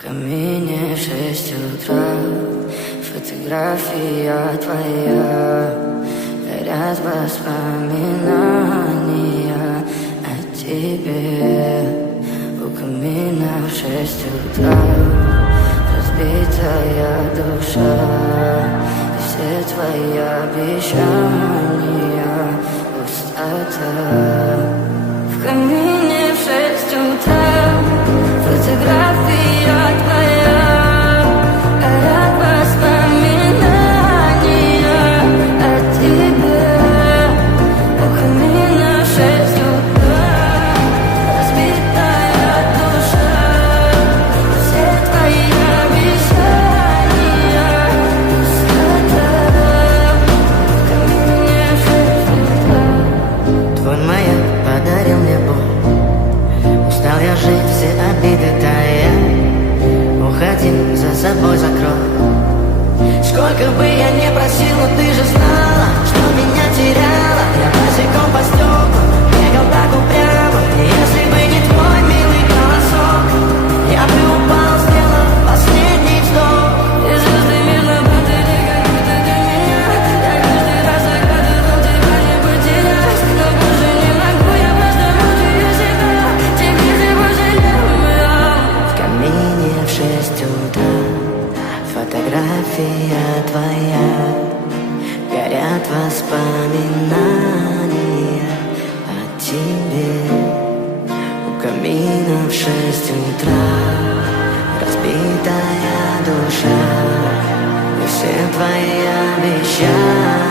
камине в 6 утра, фотография твоя, горят воспоминания о тебе. У камина в 6 утра разбитая душа, и все твои обещания пустота. В камине в 6 утра фотография твоя, горят воспоминания о тебе. У камина в 6 утра разбитая душа, все твои обещания пустота. В камине в 6 утра твой маяк подарил мне боль. Устал я жить, все обиды тая. Уходи, за собой закрой. Сколько бы я не просил, но ты же знала, что меня теряла. Я босиком по стеклам бегал так упрямо. Если бы не твой милый голосок, я бы упал, сделав последний вздох. И звезды мирно падали, как будто для меня. Я каждый раз загадывал тебя не потерять, но больше не могу, я просто мучаю себя. Теперь ты пожалел меня. В камине в 6 утра фотография твоя, горят воспоминания о тебе. У камина в 6 утра разбитая душа, и все твои обещания